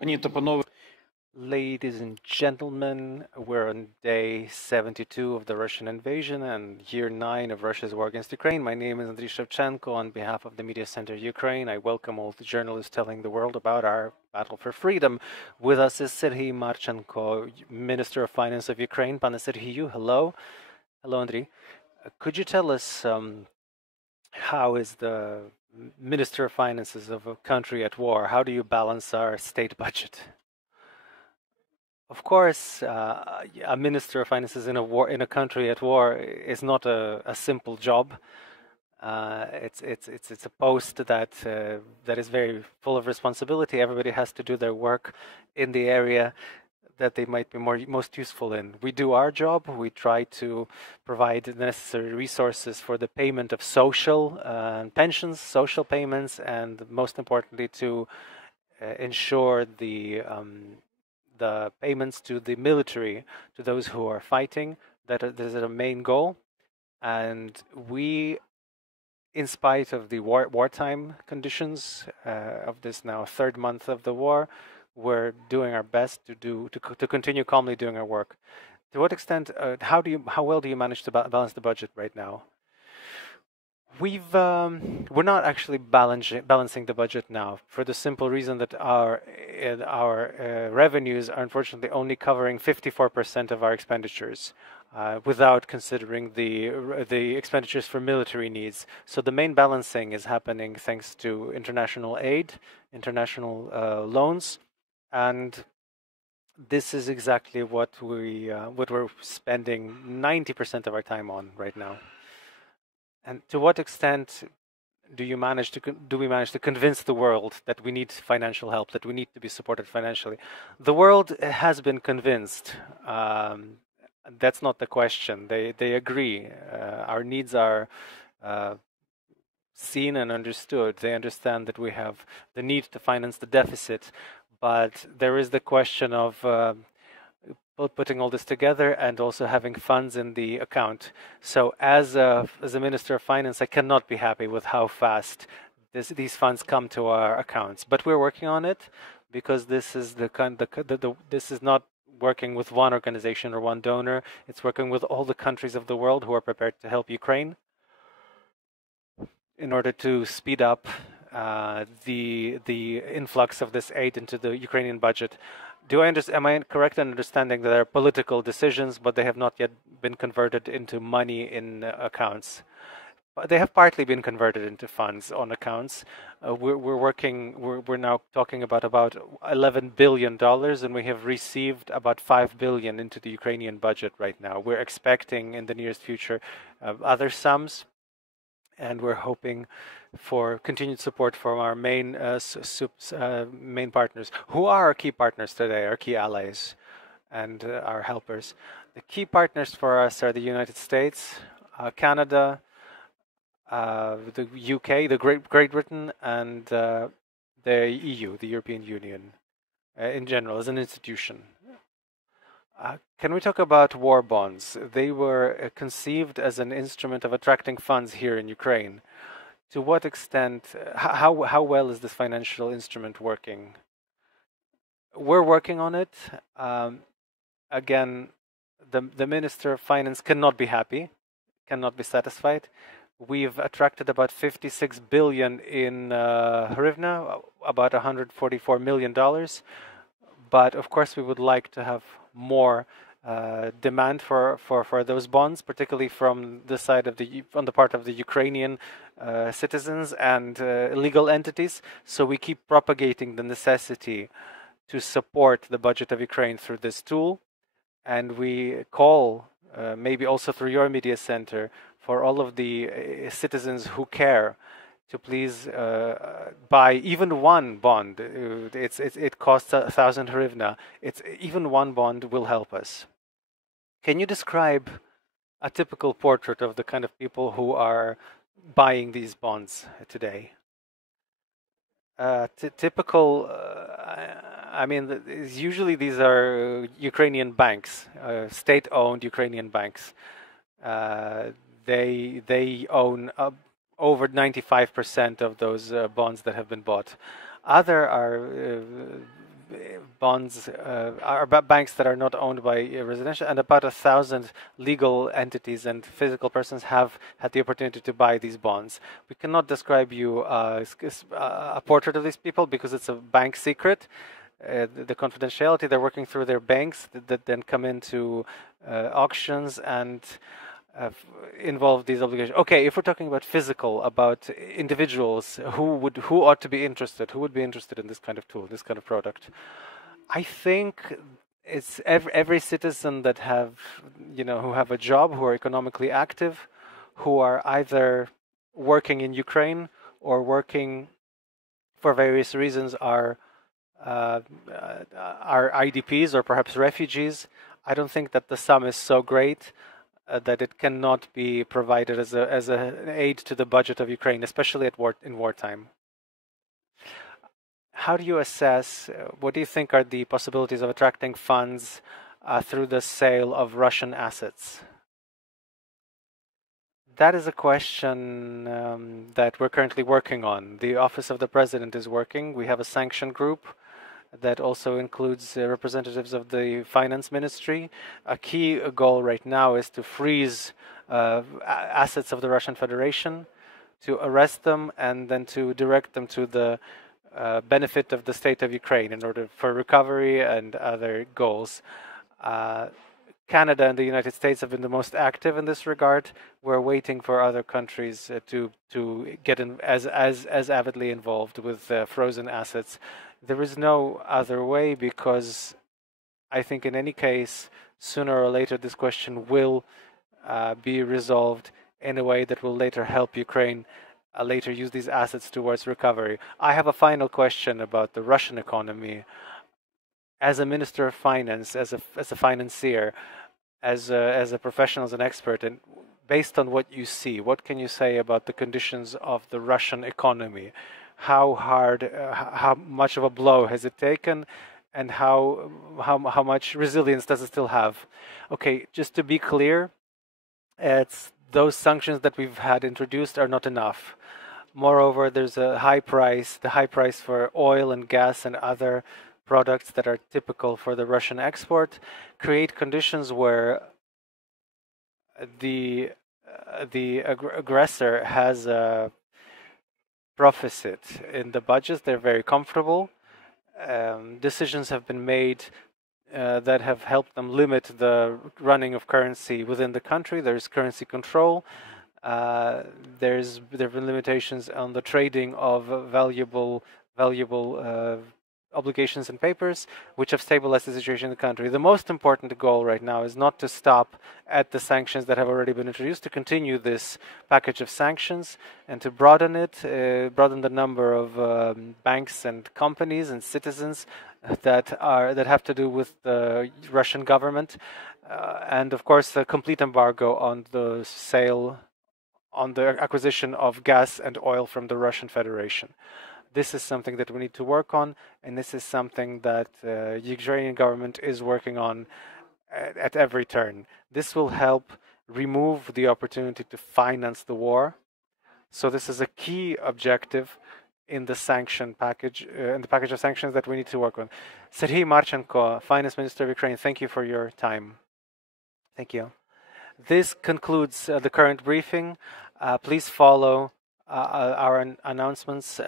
Пані та панове, Ladies and gentlemen, we're on day 72 of the Russian invasion and year 9 of Russia's war against Ukraine. My name is Andriy Shevchenko. On behalf of the Media Center Ukraine, I welcome all the journalists telling the world about our battle for freedom. With us is Serhii Marchenko, Minister of Finance of Ukraine. Pane Serhii, hello. Hello, Andriy. Could you tell us how is the Minister of Finances of a country at war? How do you balance our state budget? Of course, a minister of finances in a country at war is not a simple job. It's a post that is very full of responsibility. Everybody has to do their work in the area that they might be most useful in. We do our job. We try to provide the necessary resources for the payment of social pensions, social payments, and most importantly to ensure the payments to the military, to those who are fighting. That is our main goal. And we, in spite of the wartime conditions of this now third month of the war, we're doing our best to continue calmly doing our work. To what extent, how well do you manage to balance the budget right now? We're not actually balancing the budget now for the simple reason that our revenues are unfortunately only covering 54% of our expenditures, without considering the expenditures for military needs. So the main balancing is happening thanks to international aid, international loans, and this is exactly what we're spending 90% of our time on right now. And to what extent do we manage to convince the world that we need financial help, that we need to be supported financially? The world has been convinced. That's not the question. They agree. Our needs are seen and understood. They understand that we have the need to finance the deficit, but there is the question of putting all this together and also having funds in the account. So as a Minister of Finance, I cannot be happy with how fast these funds come to our accounts. But we're working on it because this is this is not working with one organization or one donor. It's working with all the countries of the world who are prepared to help Ukraine in order to speed up the influx of this aid into the Ukrainian budget. Am I correct in understanding that there are political decisions, but they have not yet been converted into money in accounts? They have partly been converted into funds on accounts. We're now talking about $11 billion, and we have received about $5 billion into the Ukrainian budget right now. We're expecting in the nearest future other sums, and we're hoping for continued support from our main partners. Who are our key partners today, our key allies and our helpers? The key partners for us are the United States, Canada, the UK, the Great Britain, and the EU, the European Union, in general, as an institution. Can we talk about war bonds? They were conceived as an instrument of attracting funds here in Ukraine. To what extent, how well is this financial instrument working? We're working on it. Again, the Minister of Finance cannot be happy, cannot be satisfied. We've attracted about 56 billion in hryvnia, about $144 million. But of course, we would like to have more demand for those bonds, particularly from the side of on the part of the Ukrainian citizens and legal entities. So we keep propagating the necessity to support the budget of Ukraine through this tool, and we call, maybe also through your media center, for all of the citizens who care to please buy even one bond. It costs 1,000 hryvnia. Even one bond will help us. Can you describe a typical portrait of the kind of people who are buying these bonds today? Typical, I mean, usually these are Ukrainian banks, state-owned Ukrainian banks. They own over 95% of those bonds that have been bought. Other are bonds are banks that are not owned by residential, and about 1,000 legal entities and physical persons have had the opportunity to buy these bonds. We cannot describe you a portrait of these people because it's a bank secret. The confidentiality, they're working through their banks that then come into auctions and involve these obligations. Okay, if we're talking about physical, about individuals, who ought to be interested, who would be interested in this kind of tool, this kind of product? I think it's every citizen that who have a job, who are economically active, who are either working in Ukraine or working for various reasons are IDPs or perhaps refugees. I don't think that the sum is so great that it cannot be provided as an aid to the budget of Ukraine, especially in wartime. How do you assess, what do you think are the possibilities of attracting funds through the sale of Russian assets? That is a question that we're currently working on. The Office of the President is working. We have a sanction group that also includes representatives of the Finance Ministry. A key goal right now is to freeze assets of the Russian Federation, to arrest them, and then to direct them to the benefit of the state of Ukraine in order for recovery and other goals. Canada and the United States have been the most active in this regard. We're waiting for other countries to get as avidly involved with frozen assets. There is no other way, because I think in any case, sooner or later, this question will be resolved in a way that will later help Ukraine later use these assets towards recovery. I have a final question about the Russian economy. As a Minister of Finance, as a financier, as a professional, as an expert, and based on what you see, what can you say about the conditions of the Russian economy? How hard, how much of a blow has it taken, and how much resilience does it still have? Okay, just to be clear, those sanctions that we've had introduced are not enough. Moreover, there's a high price, the high price for oil and gas and other products that are typical for the Russian export, create conditions where the aggressor has a profit in the budget. They're very comfortable. Decisions have been made that have helped them limit the running of currency within the country. There's currency control. There have been limitations on the trading of valuable obligations and papers, which have stabilized the situation in the country. The most important goal right now is not to stop at the sanctions that have already been introduced, to continue this package of sanctions and to broaden it, broaden the number of banks and companies and citizens that have to do with the Russian government, and of course the complete embargo on the sale, on the acquisition of gas and oil from the Russian Federation. This is something that we need to work on, and this is something that the Ukrainian government is working on at every turn. This will help remove the opportunity to finance the war. So this is a key objective in the sanction package, in the package of sanctions that we need to work on. Serhii Marchenko, Finance Minister of Ukraine, thank you for your time. Thank you. This concludes the current briefing. Please follow our announcements.